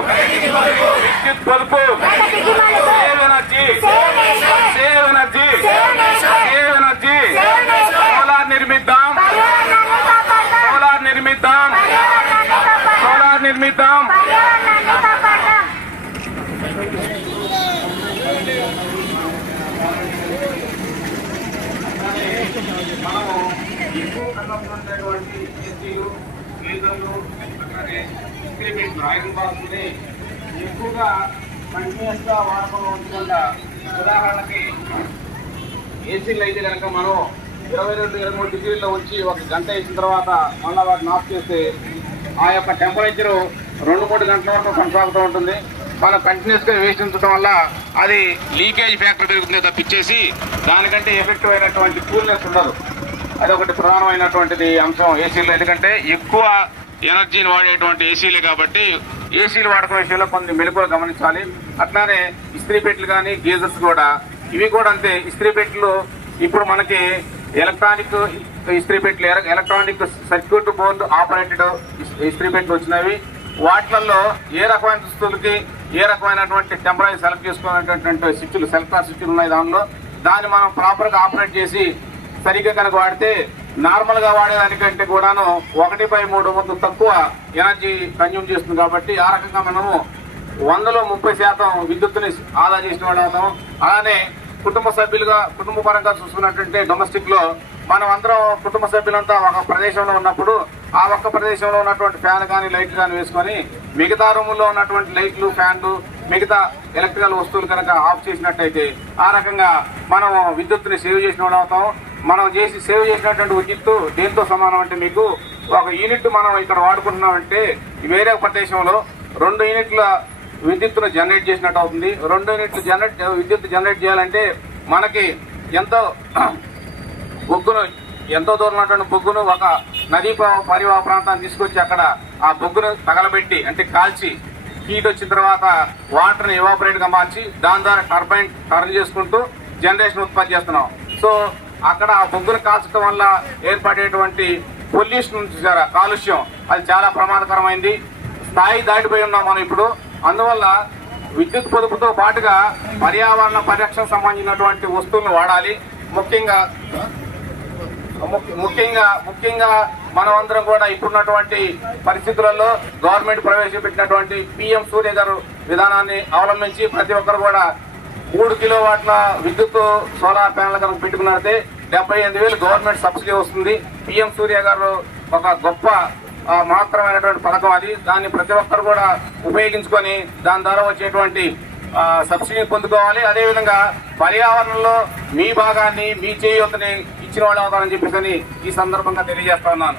విద్యుత్ పొదుపు save energy save energy save energy solar నిర్మిద్దాం solar నిర్మిద్దాం సోలార్ నిర్మిద్దాం మనము ఎక్కువ కన్నంలో ఉండేటువంటి ఎస్టీలు జీవితంలో అట్లాగే ఇంక్రిమెంట్లు ఆయిల్ బాక్స్ని ఎక్కువగా కంటిన్యూస్గా వాడకంలో ఉంచకుండా ఉదాహరణకి ఏసీలు అయితే కనుక మనం ఇరవై రెండు ఇరవై మూడు డిగ్రీల్లో వచ్చి ఒక గంట వేసిన తర్వాత మళ్ళీ వాటిని ఆఫ్ చేస్తే ఆ యొక్క టెంపరేచర్ రెండు మూడు గంటల వరకు కొనసాగుతూ ఉంటుంది. మనం కంటిన్యూస్గా వేసించడం వల్ల అది లీకేజ్ ఫ్యాక్టర్ పెరుగుతుంది తప్పించేసి దానికంటే ఎఫెక్టివ్ అయినటువంటి కూల్నెస్ ఉండదు. అదొకటి ప్రధానమైనటువంటిది అంశం ఏసీలో. ఎందుకంటే ఎక్కువ ఎనర్జీని వాడేటువంటి ఏసీలే కాబట్టి ఏసీలు వాడకం విషయంలో కొన్ని మెలకువలు గమనించాలి. అట్లానే ఇస్త్రీ పెట్టెలు కానీ గీజర్స్ కూడా. ఇవి కూడా అంతే. ఇస్త్రీ పెట్టెలు ఇప్పుడు మనకి ఎలక్ట్రానిక్ ఇస్త్రీ పెట్టెలు ఎలక్ట్రానిక్ సర్క్యూట్ బోర్డు ఆపరేటెడ్ ఇస్త్రీ పెట్టెలు వచ్చినవి. వాటిలలో ఏ రకమైన దుస్తులకి ఏ రకమైనటువంటి టెంపరేచర్ సెలెక్ట్ చేసుకునేటటువంటి స్విచ్లు సెలెక్టర్ స్విచ్లు ఉన్నాయి దానిలో. దాన్ని మనం ప్రాపర్గా ఆపరేట్ చేసి సరిగ్గా కనుక వాడితే నార్మల్గా వాడేదానికంటే కూడాను ఒకటి బై మూడు వంతు తక్కువ ఎనర్జీ కన్జ్యూమ్ చేస్తుంది కాబట్టి ఆ రకంగా మనము వందలో ముప్పై శాతం విద్యుత్తుని ఆదా చేసిన వాళ్ళు అవుతాం అలానే కుటుంబ సభ్యులుగా కుటుంబ పరంగా చూసుకున్నట్టుంటే డొమెస్టిక్లో మనం అందరం కుటుంబ సభ్యులంతా ఒక ప్రదేశంలో ఉన్నప్పుడు ఆ ఒక్క ప్రదేశంలో ఉన్నటువంటి ఫ్యాన్ కానీ లైట్ కానీ వేసుకొని మిగతా రూముల్లో ఉన్నటువంటి లైట్లు ఫ్యాన్లు మిగతా ఎలక్ట్రికల్ వస్తువులు కనుక ఆఫ్ చేసినట్టయితే ఆ రకంగా మనం విద్యుత్తుని సేవ్ చేసిన వాళ్ళు అవుతాం మనం చేసి సేవ్ చేసినటువంటి విద్యుత్తు దేంతో సమానం అంటే మీకు ఒక యూనిట్ మనం ఇక్కడ వాడుకుంటున్నామంటే వేరే ప్రదేశంలో రెండు యూనిట్ల విద్యుత్తును జనరేట్ చేసినట్టు అవుతుంది. రెండు యూనిట్లు జనరేట్ విద్యుత్ జనరేట్ చేయాలంటే మనకి ఎంతో బొగ్గును ఎంతో దూరం బొగ్గును ఒక నదీ పరివాహ ప్రాంతాన్ని తీసుకొచ్చి అక్కడ ఆ బొగ్గును తగలబెట్టి అంటే కాల్చి హీట్ వచ్చిన తర్వాత వాటర్ని ఎవాపరేట్గా మార్చి దాని ద్వారా టర్బైన్ టర్న్ చేసుకుంటూ జనరేషన్ ఉత్పత్తి చేస్తున్నాం. సో అక్కడ ఆ బొగ్గును కాల్చడం వల్ల ఏర్పడేటువంటి పొల్యూషన్ చూసారా కాలుష్యం అది చాలా ప్రమాదకరమైంది. స్థాయి దాటిపోయి ఉన్నాం మనం ఇప్పుడు. అందువల్ల విద్యుత్ పొదుపుతో పాటుగా పర్యావరణ పరిరక్షణ సంబంధించినటువంటి వస్తువులను వాడాలి. ముఖ్యంగా ముఖ్యంగా ముఖ్యంగా మనమందరం కూడా ఇప్పుడున్నటువంటి పరిస్థితులలో గవర్నమెంట్ ప్రవేశపెట్టినటువంటి పిఎం సూర్య గారు విధానాన్ని అవలంబించి ప్రతి ఒక్కరు కూడా మూడు కిలో వాట్ల విద్యుత్ సోలార్ ప్యానల్ కనుక పెట్టుకున్నట్టే డెబ్బై ఎనిమిది వేలు గవర్నమెంట్ సబ్సిడీ వస్తుంది. పిఎం సూర్య గారు ఒక గొప్ప మహత్తరమైనటువంటి పథకం అది. దాన్ని ప్రతి ఒక్కరు కూడా ఉపయోగించుకొని దాని ద్వారా వచ్చేటువంటి సబ్సిడీని సబ్సిడీ పొందుకోవాలి. అదేవిధంగా పర్యావరణంలో మీ భాగాన్ని మీ చేయూతని ఇచ్చిన వాళ్ళు అవుతారని చెప్పేసి ఈ సందర్భంగా తెలియజేస్తా ఉన్నాను.